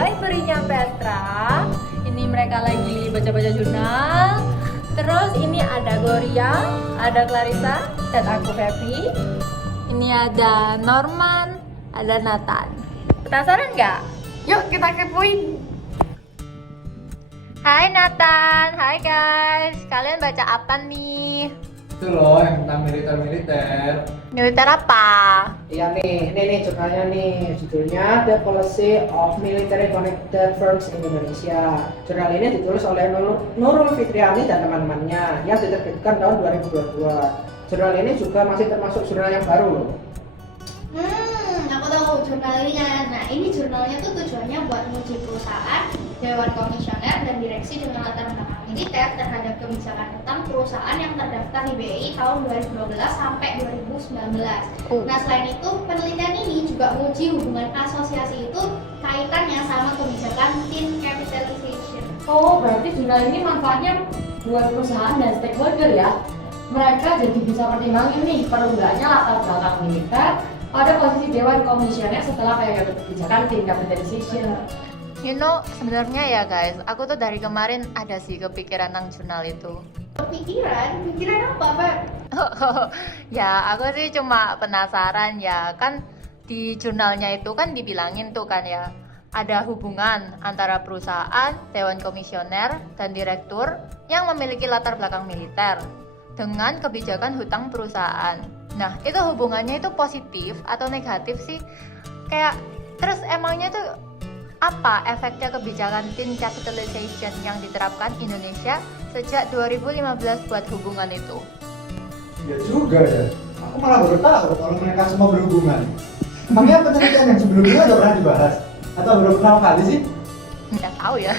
library-nya Petra. Ini mereka lagi baca-baca jurnal. Terus ini ada Gloria, ada Clarissa, dan aku Feby. Ini ada Norman, ada Nathan. Penasaran nggak? Yuk kita kepoin. Hai Nathan, hai guys. Kalian baca apa nih? Itu loh yang tentang militer-militer. Militer apa? Iya nih, ini jurnalnya nih, judulnya The Policy of Military Connected Firms Indonesia. Jurnal ini ditulis oleh Nurul Fitriani dan teman-temannya yang diterbitkan tahun 2022. Jurnal ini juga masih termasuk jurnal yang baru loh. Aku tahu jurnalnya. Nah, ini jurnalnya tuh tujuannya buat menguji perusahaan, dewan komisioner dan direksi dengan latar belakang militer terhadap kebijakan tentang perusahaan yang terdaftar di BI tahun 2012 sampai 2019. Nah, selain itu penelitian ini juga menguji hubungan asosiasi itu kaitannya sama kebijakan tin capitalization. Oh, berarti jurnal ini manfaatnya buat perusahaan dan stakeholder ya. Mereka jadi bisa pertimbangin nih perlu nggaknya latar belakang militer pada posisi Dewan Komisioner setelah periode kebijakan tin capitalization. You know, sebenarnya ya guys, aku tuh dari kemarin ada sih kepikiran tentang jurnal itu. Pikiran apa, Pak? Ya, aku sih cuma penasaran ya, kan di jurnalnya itu kan dibilangin tuh kan ya, ada hubungan antara perusahaan, dewan komisioner, dan direktur yang memiliki latar belakang militer dengan kebijakan hutang perusahaan. Nah, itu hubungannya itu positif atau negatif sih? Kayak, terus emangnya tuh apa efeknya kebijakan tin capitalization yang diterapkan Indonesia sejak 2015 buat hubungan itu? Ya juga ya. Aku malah baru tahu kalau mereka semua berhubungan. Emangnya penelitian yang sebelumnya udah pernah dibahas? Atau baru pertama kali sih? Nggak tahu ya.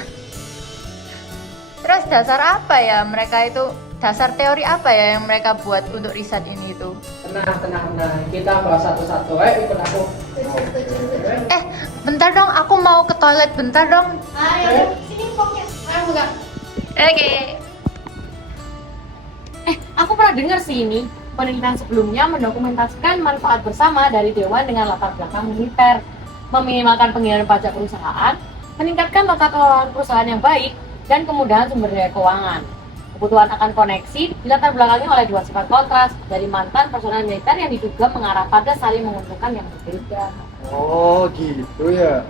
Terus dasar apa ya mereka itu? Dasar teori apa ya yang mereka buat untuk riset ini itu? Tenang. Kita bahas satu-satu. Ikut aku. Bentar dong, aku mau ke toilet bentar dong. Ayo, sini pokoknya. Ayo buka. Oke. Aku pernah dengar sih ini. Penelitian sebelumnya mendokumentasikan manfaat bersama dari dewan dengan latar belakang militer, meminimalkan pengiriman pajak perusahaan, meningkatkan tata kelola perusahaan yang baik, dan kemudahan sumber daya keuangan. Kebutuhan akan koneksi dilatar belakangi oleh dua sifat kontras dari mantan personel militer yang diduga mengarah pada saling menguntungkan yang berbeda. Oh gitu ya.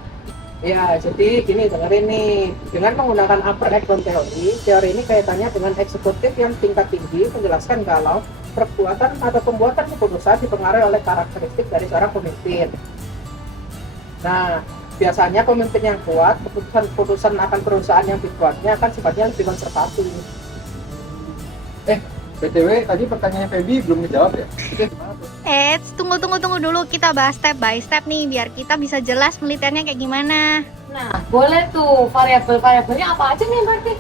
Ya, jadi gini, dengerin nih. Dengan menggunakan upper backbone teori ini kaitannya dengan eksekutif yang tingkat tinggi menjelaskan kalau perbuatan atau pembuatan keputusan dipengaruhi oleh karakteristik dari seorang pemimpin. Nah, biasanya pemimpin yang kuat, keputusan akan perusahaan yang dibuatnya akan sifatnya lebih konservatif. BTW tadi pertanyaannya Feby belum dijawab ya? Itu gimana tuh? Tunggu dulu, kita bahas step by step nih biar kita bisa jelas penelitiannya kayak gimana. Nah, boleh tuh variabel-variabelnya apa aja nih berarti?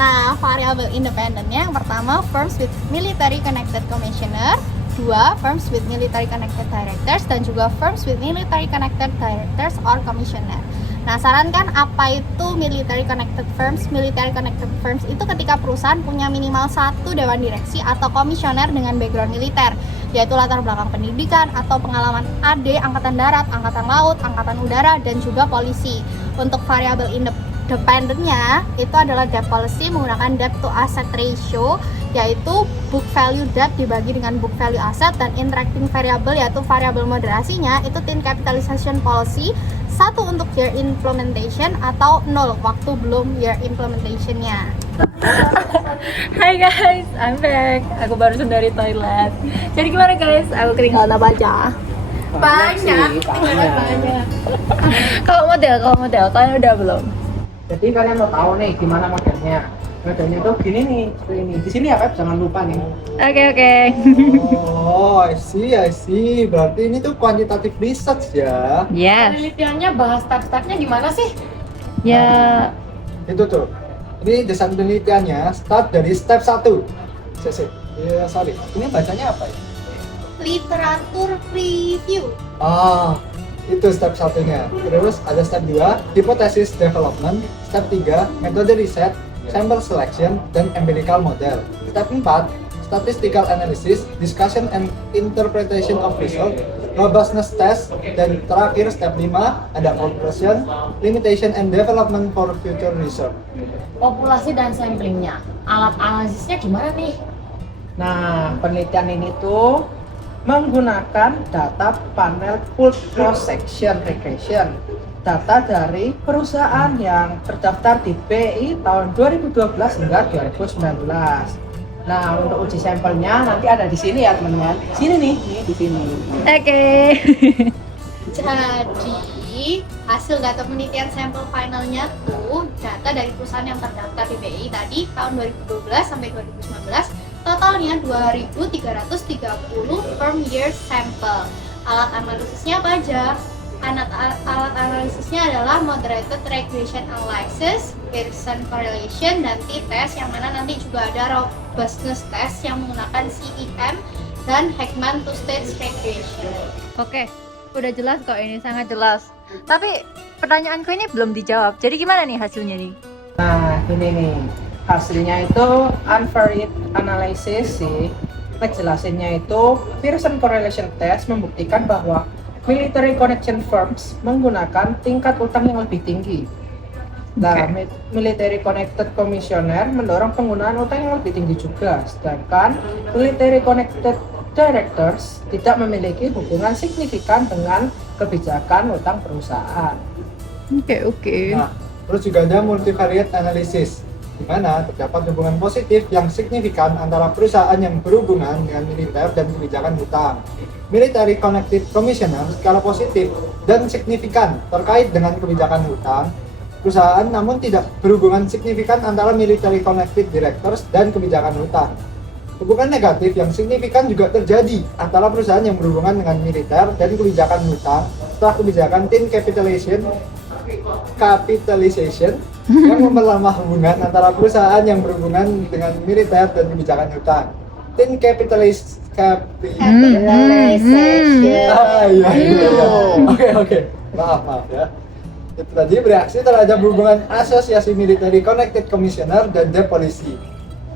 Nah, variabel independennya yang pertama firms with military connected commissioner, 2 firms with military connected directors, dan juga firms with military connected directors or commissioner. Nah, saran kan apa itu military connected firms? Military connected firms itu ketika perusahaan punya minimal 1 dewan direksi atau komisioner dengan background militer, yaitu latar belakang pendidikan atau pengalaman AD, Angkatan Darat, Angkatan Laut, Angkatan Udara, dan juga polisi. Untuk variabel independennya itu adalah debt policy menggunakan debt to asset ratio, yaitu book value debt dibagi dengan book value asset, dan interacting variable yaitu variabel moderasinya itu tin capitalization policy, 1 untuk year implementation atau 0 waktu belum year implementationnya. Hai guys, I'm back. Aku barusan dari toilet. Jadi gimana guys? Aku ketinggalan apa aja? Banyak. Kalau model, kalian udah belum? Jadi kalian mau tahu nih gimana modelnya? Modelnya tuh gini nih, seperti ini. Di sini ya, Pep, jangan lupa nih. Oke. Oh, I see. Berarti ini tuh quantitative research ya? Yes. Penelitiannya bahas step-stepnya gimana sih? Ya. Itu tuh. Ini desain penelitiannya start dari step 1. Sorry. Ini bacanya apa ya? Literatur review. Itu step 1-nya. Terus ada step 2, hypothesis development. Step 3, metode riset, sample selection, dan empirical model. Step 4, statistical analysis, discussion and interpretation of result. robustness test, dan terakhir step 5 ada population, limitation and development for future research. Populasi dan samplingnya. Alat analisisnya gimana nih? Nah, penelitian ini tuh menggunakan data panel full cross section regression, data dari perusahaan yang terdaftar di BI tahun 2012 hingga 2019. Nah, untuk uji sampelnya nanti ada di sini ya teman-teman. Sini nih di sini. Oke. Jadi hasil data penelitian sampel finalnya tuh data dari perusahaan yang terdaftar di BI tadi tahun 2012 sampai 2019, totalnya 2.330 firm year sampel. Alat analisisnya apa aja? Alat analisisnya adalah moderated regression analysis, Pearson correlation, dan t-test, yang mana nanti juga ada robustness test yang menggunakan CEM dan Heckman two-stage regression. Oke, udah jelas kok, ini sangat jelas. Tapi pertanyaanku ini belum dijawab. Jadi gimana nih hasilnya nih? Nah, ini nih. Hasilnya itu unvaried analysis sih. Ngejelasinnya itu Pearson correlation test membuktikan bahwa military connection firms menggunakan tingkat utang yang lebih tinggi. Nah, military connected commissioner mendorong penggunaan utang yang lebih tinggi juga, sedangkan military connected directors tidak memiliki hubungan signifikan dengan kebijakan utang perusahaan. Oke. Nah, terus juga ada multivariate analysis, di mana terdapat hubungan positif yang signifikan antara perusahaan yang berhubungan dengan militer dan kebijakan hutang. Military Connected Commissioner skala positif dan signifikan terkait dengan kebijakan hutang perusahaan, namun tidak berhubungan signifikan antara Military Connected Directors dan kebijakan hutang. Hubungan negatif yang signifikan juga terjadi antara perusahaan yang berhubungan dengan militer dan kebijakan hutang setelah kebijakan tin capitalization yang memperlamah hubungan antara perusahaan yang berhubungan dengan militer dan kebijakan hutang. Tin capitalization. Oke. Maaf ya. Itu tadi bereaksi terhadap hubungan asosiasi Military Connected Commissioner dan Debt Policy,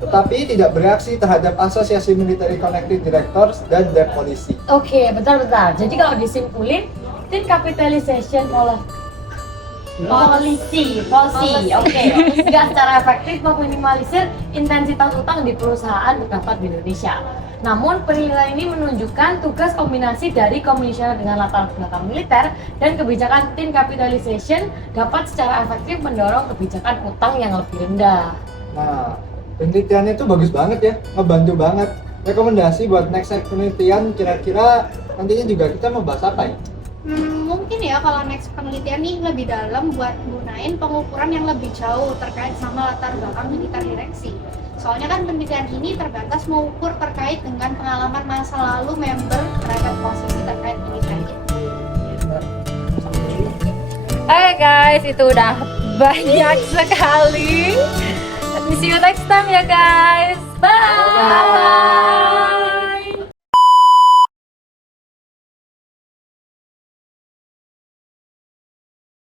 tetapi tidak bereaksi terhadap asosiasi Military Connected Directors dan Debt Policy. Oke, bentar. Jadi kalau disimpulin, tin capitalization polisi, oke, nggak secara efektif meminimalisir intensitas utang di perusahaan terdapat di Indonesia. Namun penilaian ini menunjukkan tugas kombinasi dari komisioner dengan latar belakang militer dan kebijakan tin capitalization dapat secara efektif mendorong kebijakan utang yang lebih rendah. Nah, penelitiannya itu bagus banget ya, ngebantu banget. Rekomendasi buat next penelitian kira-kira nantinya juga kita mau bahas apa ya? Mungkin ya kalau next penelitian nih lebih dalam buat gunain pengukuran yang lebih jauh terkait sama latar belakang militer direksi. Soalnya kan penelitian ini terbatas mengukur terkait dengan pengalaman masa lalu member terhadap posisi terkait militer itu. Oke guys, itu udah banyak sekali. See you next time ya guys. Bye.